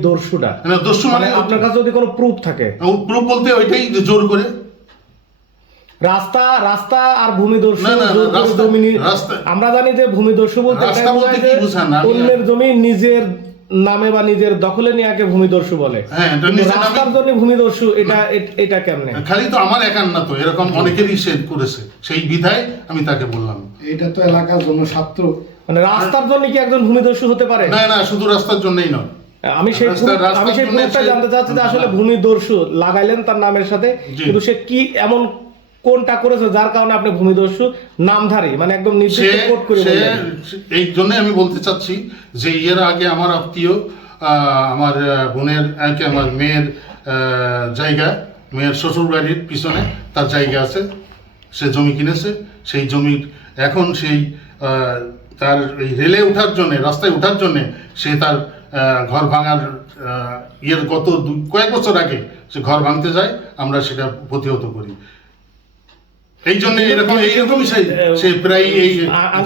দর্শুটা। না দস্যু মানে মানে আপনার কাছে যদি কোনো প্রুফ থাকে। প্রুফ বলতে ওইটাই জোর করে। রাস্তা রাস্তা আর ভূমিদস্যু না, না, জোর করে রাস্তা- জমি নি- রাস্তা- আমরা জানি যে বলতে রাস্তা এটাই বলতে বোঝায় কি যে বুঝান? আমি- অন্যের জমি নিজের নামে বা নিজের দখলে নিয়ে আগে ভূমিদস্যু বলে। হ্যাঁ, এটা কিন্তু নিজের নামে- রাস্তার জন্য ভূমিদস্যু এটা এ- এটা কেমনে? খালি তো আমার একার না তো এরকম অনেকেরই সে করেছে। সেই বিধায় আমি তাকে বললাম। এটা তো এলাকার জন্য ছাত্র। মানে রাস্তার জন্য কি একজন ভূমিদস্যু হতে পারে? না না শুধু রাস্তার জন্যই নয়। আমি সেই আমি সেই প্রুফটা জানতে চাচ্ছি যে আসলে ভূমিদস্যু লাগাইলেন তার নামের সাথে কিন্তু সে কি এমন কোনটা করেছে যার কারণে আপনি ভূমিদস্যু নামধারী? মানে একদম নির্দিষ্ট কোট করে বললেন। এই জন্য আমি বলতে চাচ্ছি যে এর আগে আমার আত্মীয় আমার বোনের আমার মেয়ের জায়গা মেয়ের শ্বশুর বাড়ির পিছনে তার জায়গা আছে সে জমি কিনেছে সেই জমির এখন সেই তার এই রেলে ওঠার জন্য রাস্তায় ওঠার জন্য সে তার ঘর ভাঙার ইয়ের গত কয়েক বছর আগে সে ঘর ভাঙতে যায় আমরা সেটা প্রতিহত করি। এই জন্য এরকম এইরকমই সে সে প্রায় এই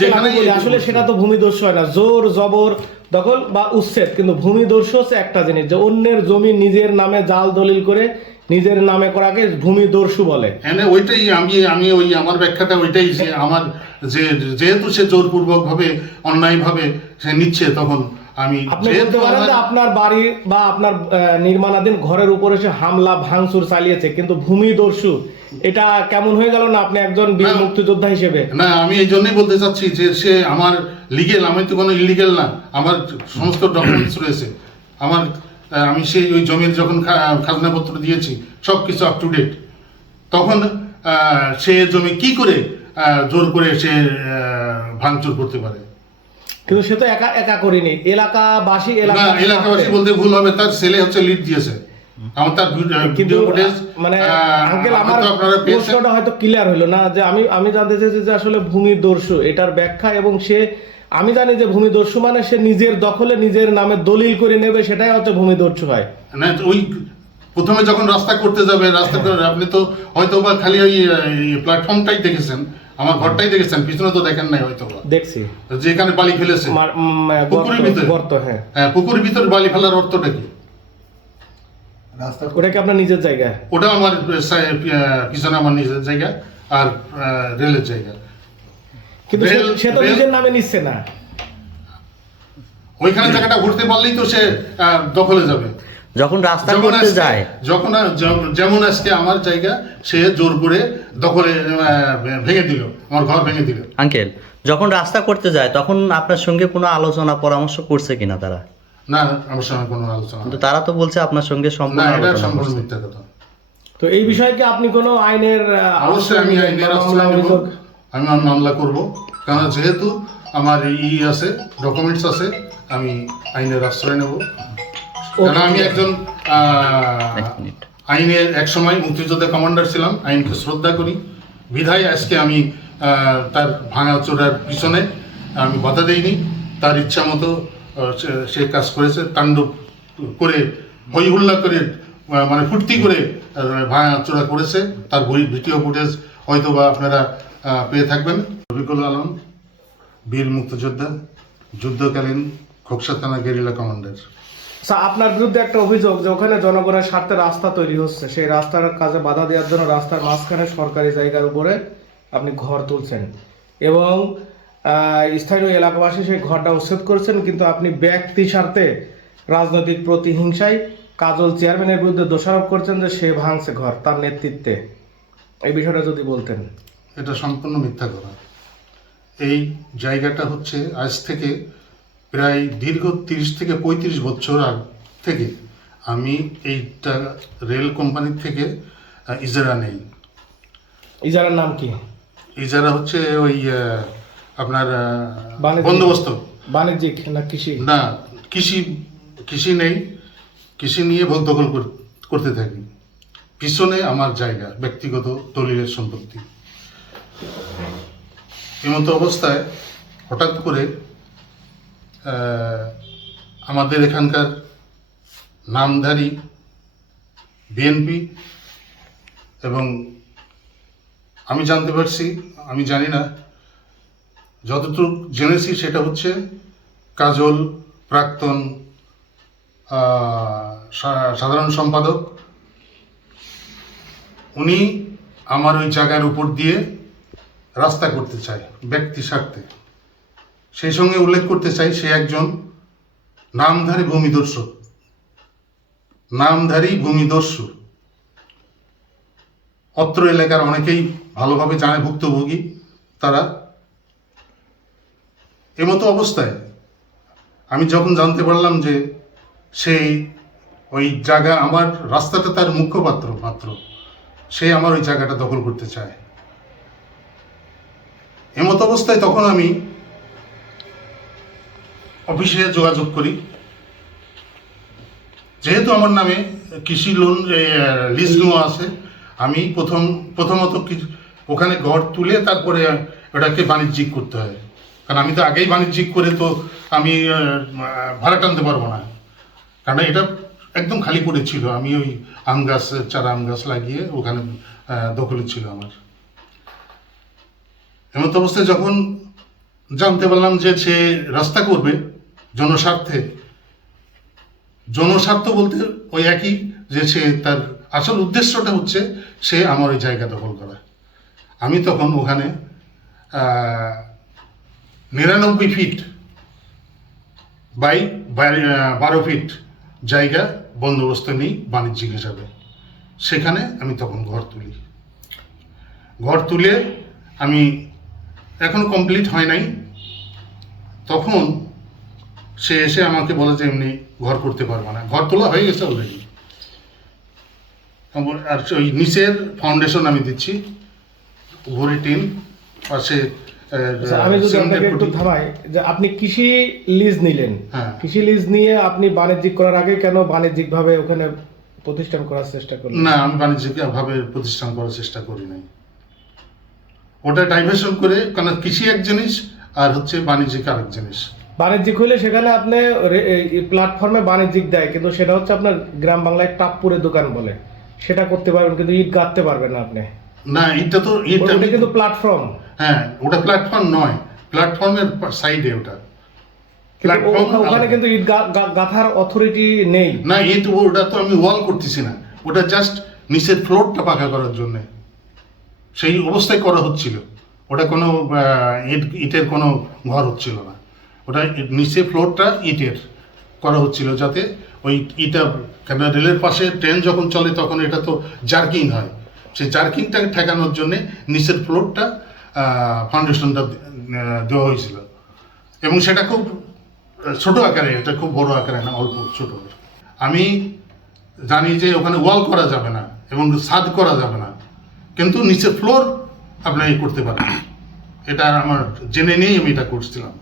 যেখানে আসলে সেটা তো ভূমিদস্যু হয় না। জোর জবর দখল বা উচ্ছেদ কিন্তু ভূমিদস্যু হচ্ছে একটা জিনিস যে অন্যের জমি নিজের নামে জাল দলিল করে নিজের নামে করাকে ভূমি ভূমিদস্যু বলে। হ্যাঁ ওইটাই আমি আমি ওই আমার ব্যাখ্যাটা ওইটাই যে আমার যে যেহেতু সে জোরপূর্বক ভাবে অন্যায় ভাবে সে নিচ্ছে তখন আমি আপনার বাড়ি বা আপনার নির্মাণাধীন ঘরের উপরে সে হামলা ভাঙচুর চালিয়েছে কিন্তু ভূমিদস্যু এটা কেমন হয়ে গেল না আপনি একজন বীর মুক্তিযোদ্ধা হিসেবে? না আমি এই জন্যই বলতে চাচ্ছি যে সে আমার লিগেল আমি তো কোনো ইলিগেল না আমার সমস্ত ডকুমেন্টস রয়েছে। আমার আমি সেই ওই জমির যখন খাজনাপত্র দিয়েছি সব কিছু আপ টু ডেট তখন সে জমি কি করে জোর করে সে ভাঙচুর করতে পারে? কিন্তু সে তো একা একা করিনি। এলাকাবাসী এলাকা এলাকাবাসী বলতে ভুল হবে তার ছেলে হচ্ছে লিড দিয়েছে। আমার তার ভিডিও ফুটেজ মানে আঙ্কেল আমার প্রশ্নটা হয়তো ক্লিয়ার হলো না যে আমি আমি জানতে চাইছি যে আসলে ভূমি দর্শু এটার ব্যাখ্যা এবং সে আমি জানি যে ভূমি দর্শু মানে সে নিজের দখলে নিজের নামে দলিল করে নেবে সেটাই হচ্ছে ভূমি দর্শু হয় না ওই প্রথমে যখন রাস্তা করতে যাবে রাস্তা আপনি তো হয়তো বা খালি ওই প্ল্যাটফর্মটাই দেখেছেন। আমার ঘরটাই দেখেছেন পিছনে তো দেখেন নাই হয়তো দেখছি। যেখানে বালি ফেলেছে পুকুরের ভিতরে? গর্ত হ্যাঁ। হ্যাঁ পুকুরের ভিতরে বালি ফেলার অর্থটা কি? রাস্তা ওটা কি আপনার নিজের জায়গা? ওটা আমার পিছনে আমার নিজের জায়গা আর আহ, রেলের জায়গা। কিন্তু সে- তো নিজের নামে নিচ্ছে না। ওইখানে জায়গাটা ঘুরতে পারলেই তো সে আহ, দখলে যাবে। যখন রাস্তা করতে যায়। যখন যেমন আজকে আমার জায়গা সে জোর করে দখলে ভেঙে দিল আমার ঘর ভেঙে দিল। আঙ্কেল যখন রাস্তা করতে যায় তখন আপনার সঙ্গে কোনো আলোচনা পরামর্শ করছে কিনা তারা? না আমার সঙ্গে কোনো আলোচনা কিন্তু তারা তো বলছে আপনার সঙ্গে সম্পূর্ণ আলোচনা সম্পূর্ণ মিথ্যা কথা। তো এই বিষয়ে কি আপনি কোনো আইনের অবশ্যই আমি আইনের আশ্রয় নেব। আমি মামলা করব। কারণ যেহেতু আমার ই আছে ডকুমেন্টস আছে আমি আইনের আশ্রয় নেব। কারণ আমি একজন। আইনের এক সময় মুক্তিযোদ্ধা কমান্ডার ছিলাম আইনকে শ্রদ্ধা করি। বিধায় আজকে আমি তার তার ভাঙাচোরার পিছনে আমি বাধা দেইনি। তার ইচ্ছা মতো সে- কাজ করেছে তাণ্ডব করে হই হুল্লা করে মানে ফুর্তি করে আহ, ভাঙাচোরা করেছে। তার বই ভিডিও ফুটেজ হয়তো বা আপনারা পেয়ে থাকবেন। রফিকুল আলম বীর মুক্তিযোদ্ধা যুদ্ধকালীন খোকসা থানা গেরিলা কমান্ডার। আপনার বিরুদ্ধে একটা অভিযোগ যে ওখানে জনগণের স্বার্থে রাস্তা তৈরি হচ্ছে। সেই রাস্তার কাজে বাধা দেওয়ার জন্য রাস্তার মাঝখানে সরকারি জায়গার উপরে আপনি ঘর তুলছেন। এবং স্থানীয় এলাকাবাসী সেই ঘরটা উচ্ছেদ করছেন, কিন্তু আপনি ব্যক্তি স্বার্থে রাজনৈতিক প্রতিহিংসায় কাজল চেয়ারম্যানের বিরুদ্ধে দোষারোপ করছেন যে সে ভাঙছে ঘর তার নেতৃত্বে। এই বিষয়টা যদি বলতেন। এটা সম্পূর্ণ মিথ্যা কথা। এই জায়গাটা হচ্ছে আজ থেকে প্রায় দীর্ঘ তিরিশ থেকে পঁয়ত্রিশ বছর আগ থেকে আমি এইটা রেল কোম্পানির থেকে ইজারা নেই। ইজারার নাম কি? ইজারা হচ্ছে ওই আপনার বন্দোবস্ত। বাণিজ্যিক না কৃষি? না কৃষি কৃষি নেই। কৃষি নিয়ে ভোগ দখল করতে থাকি। পিছনে আমার জায়গা ব্যক্তিগত দলিলের সম্পত্তি। এমতো অবস্থায় হঠাৎ করে আমাদের এখানকার নামধারী বিএনপি এবং আমি জানতে পারছি, আমি জানি না, যতটুকু জেনেছি সেটা হচ্ছে কাজল প্রাক্তন সাধারণ সম্পাদক। উনি আমার ওই জায়গার উপর দিয়ে রাস্তা করতে চায়, ব্যক্তি স্বার্থে। সেই সঙ্গে উল্লেখ করতে চাই, সে একজন নামধারী ভূমিদস্যু। নামধারী ভূমিদস্যু। অত্র এলাকার অনেকেই ভালোভাবে জানে ভুক্তভোগী তারা। এমতো অবস্থায় আমি যখন জানতে পারলাম যে সেই ওই জায়গা আমার রাস্তাটা তার মুখপাত্র মাত্র, সে আমার ওই জায়গাটা দখল করতে চায়। এমত অবস্থায় তখন আমি অফিসে যোগাযোগ করি। যেহেতু আমার নামে কৃষি লোন লিজ নেওয়া আছে, আমি প্রথম, প্রথমত ওখানে ঘর তুলে তারপরে ওটাকে বাণিজ্যিক করতে হয়। কারণ আমি তো আগেই বাণিজ্যিক করে তো আমি ভাড়া টানতে পারব না। কারণ এটা একদম খালি পড়েছিল আমি ওই আম গাছ, চারা আম গাছ লাগিয়ে ওখানে দখলে ছিল আমার। এমত অবস্থায় যখন জানতে পারলাম যে সে রাস্তা করবে জনস্বার্থে। জনস্বার্থ বলতে ওই একই যে সে তার আসল উদ্দেশ্যটা হচ্ছে সে আমার ওই জায়গা দখল করা। আমি তখন ওখানে নিরানব্বই ফিট বাই বারো ফিট জায়গা বন্দোবস্ত নেই বাণিজ্যিক হিসাবে। সেখানে আমি তখন ঘর তুলি। ঘর তুলে আমি এখনও কমপ্লিট হয় নাই। তখন সে এসে আমাকে বলে যে এমনি ঘর করতে পারব না। ঘর তোলা হয়ে গেছে অলরেডি আর ওই নিচের ফাউন্ডেশন আমি দিচ্ছি উপরে টিন পাশে আচ্ছা, আমি যদি আপনাকে একটু থামাই যে আপনি কৃষি লিজ নিলেন। হ্যাঁ। কৃষি লিজ নিয়ে আপনি বাণিজ্যিক করার আগে কেন বাণিজ্যিক ভাবে ওখানে প্রতিষ্ঠান করার চেষ্টা করলেন? না আমি বাণিজ্যিক ভাবে প্রতিষ্ঠান করার চেষ্টা করি নাই। ওটা ডাইভার্সন করে কারণ কৃষি এক জিনিস আর হচ্ছে বাণিজ্যিক আরেক জিনিস। বাণিজ্যিক হলে সেখানে আপনি প্ল্যাটফর্মে বাণিজ্যিক দেয় কিন্তু সেটা হচ্ছে আপনার গ্রাম বাংলায় টাপপুরে দোকান বলে। সেটা করতে পারবেন কিন্তু ইট গাঁথতে পারবেন না আপনি। না এটা তো এটা কিন্তু প্ল্যাটফর্ম হ্যাঁ ওটা প্ল্যাটফর্ম নয়। প্ল্যাটফর্মের সাইডে ওটা। ওখানে কিন্তু ইট গাঁথার অথরিটি নেই। না তো ওটা তো আমি ওয়াল করতেছি না। ওটা জাস্ট নিচের ফ্লোরটা পাকা করার জন্য। সেই অবস্থায় করা হচ্ছিল। ওটা কোনো ইটের কোনো ঘর হচ্ছিল না। ওটা নিচে ফ্লোরটা ইটের করা হচ্ছিল যাতে ওই ইটা কেন রেলের পাশে ট্রেন যখন চলে তখন এটা তো জার্কিং হয়। সেই জার্কিংটাকে ঠেকানোর জন্যে নিচের ফ্লোরটা ফাউন্ডেশনটা দেওয়া হয়েছিল। এবং সেটা খুব ছোট আকারে, এটা খুব বড় আকারে না, অল্প ছোট। আমি জানি যে ওখানে ওয়াল করা যাবে না এবং সাদ করা যাবে না, কিন্তু নিচে ফ্লোর আপনি এই করতে পারেন। এটা আমার জেনে নিয়েই আমি এটা করছিলাম।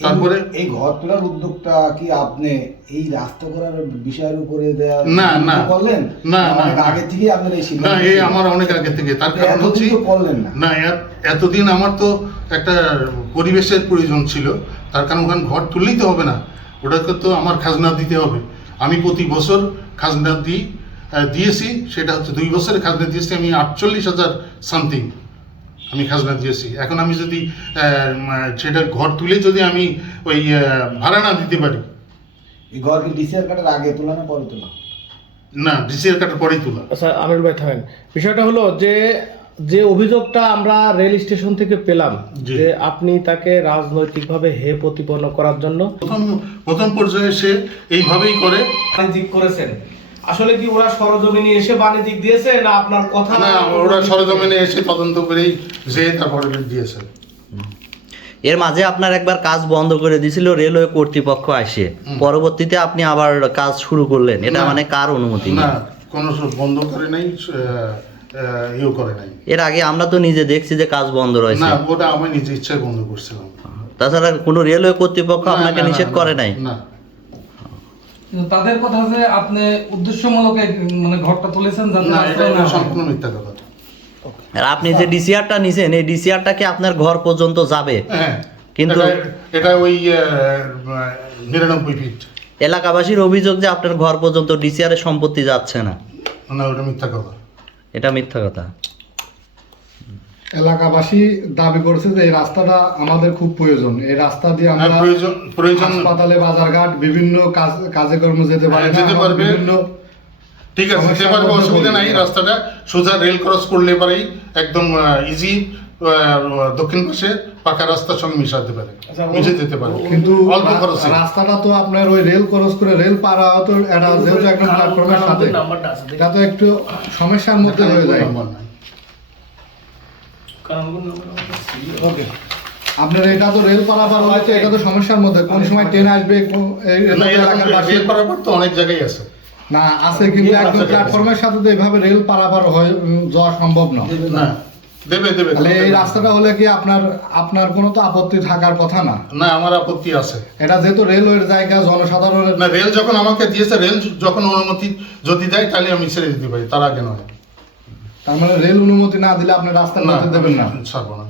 তারপরে? এই- ঘর তোলার উদ্যোগটা কি আপনি এই রাস্তা করার বিষয়ের উপরে না, না। করলেন? না, না। আগে থেকে আপনার এই না এই আমার অনেক আগে থেকে। তার কারণ হচ্ছে করলেন না। না এত- এতদিন আমার তো একটা পরিবেশের প্রয়োজন ছিল। তার কারণ ওখানে ঘর তুললেই তো হবে না। ওটাকে তো আমার খাজনা দিতে হবে। আমি প্রতি বছর খাজনা দিই দিয়েছি। সেটা হচ্ছে দুই বছরের খাজনা দিয়েছি। আমি আটচল্লিশ হাজার সামথিং আমি খাজনা দিয়েছি। এখন আমি যদি আহ, সেটা ঘর তুলে যদি আমি ওই ভাড়া না দিতে পারি। এই ঘর কি ডিসিআর কাটার আগে তোলা না পরে তোলা? না ডিসিআর কাটার পরেই তোলা। আচ্ছা আমির ভাই থামেন। বিষয়টা হলো যে যে অভিযোগটা আমরা রেল স্টেশন থেকে পেলাম যে আপনি তাকে রাজনৈতিকভাবে হে প্রতিপন্ন করার জন্য। প্রথম প্রথম পর্যায়ে সে এইভাবেই করে। করেছেন। আসলে কি ওরা সরজমিনে এসে বাণিজ্যিক দিয়েছে না আপনার কথা না ওরা সরজমিনে এসে তদন্ত করেই যে তারপরে দিয়েছে। এর মাঝে আপনার একবার কাজ বন্ধ করে দিয়েছিল রেলওয়ে কর্তৃপক্ষ আসে। পরবর্তীতে আপনি আবার কাজ শুরু করলেন। এটা মানে কার অনুমতি? না? কোনো সব বন্ধ করে নাই আহ, করে নাই। এর আগে আমরা তো নিজে দেখছি যে কাজ বন্ধ রয়েছে। না ওটা আমি নিজে ইচ্ছায় বন্ধ করছিলাম। তাছাড়া কোনো রেলওয়ে কর্তৃপক্ষ আপনাকে নিষেধ করে নাই? না কিন্তু তাদের কথা যে আপনি উদ্দেশ্যমূলক মানে ঘরটা তুলেছেন যাতে না এটা না সম্পূর্ণ মিথ্যা কথা। আর আপনি যে ডিসিআরটা নিছেন এই ডিসিআরটা কি আপনার ঘর পর্যন্ত যাবে? হ্যাঁ কিন্তু- এটা- ওই নিরানব্বই ফিট এলাকাবাসীর অভিযোগ যে আপনার ঘর পর্যন্ত ডিসিআর এর সম্পত্তি যাচ্ছে না। না ওটা মিথ্যা কথা। এটা মিথ্যা কথা। এলাকাবাসী দাবি করছে যে এই রাস্তাটা আমাদের খুব প্রয়োজন। এই রাস্তা দিয়ে হ্যাঁ, আমরা প্রয়োজন প্রয়োজন হাসপাতালে বাজারঘাট বিভিন্ন কাজ কাজে কর্ম যেতে পারি হ্যাঁ, যেতে আমার পারবে। বিভিন্ন ঠিক আছে যেতে পারবে অসুবিধা নাই রাস্তাটা। সোজা রেল ক্রস করলে পারেই একদম ইজি দক্ষিণ পাশে পাকা রাস্তার সঙ্গে মিশাতে পারে আচ্ছা, মিশে যেতে পারে। কিন্তু অল্প খরচে। রাস্তাটা তো আপনার ওই রেল ক্রস করে রেল পারা তো এটা যেহেতু একদম প্ল্যাটফর্মের সাথে নাম্বারটা আছে এটা তো একটু সমস্যার মধ্যে হয়ে যায়। ওকে আপনার এটা তো রেল পারাপার হয়েছে এটা তো সমস্যার মধ্যে। কোন সময় ট্রেন আসবে রেল পারাপার তো অনেক জায়গায় আছে। না আছে কিন্তু একদম প্ল্যাটফর্মের সাথে তো এইভাবে রেল পারাপার হয়ে যাওয়া সম্ভব না। না। দেবে দেবে তাহলে এই রাস্তাটা হলে কি আপনার আপনার কোনো তো আপত্তি থাকার কথা না? না আমার আপত্তি আছে। এটা যেহেতু রেলওয়ের জায়গা জনসাধারণের না রেল যখন আমাকে দিয়েছে রেল যখন অনুমতি যদি দেয় তাহলে আমি ছেড়ে দিতে পারি তার আগে নয়। তার মানে রেল অনুমতি না দিলে আপনি রাস্তা না দেবেন না? ছাড়বো না।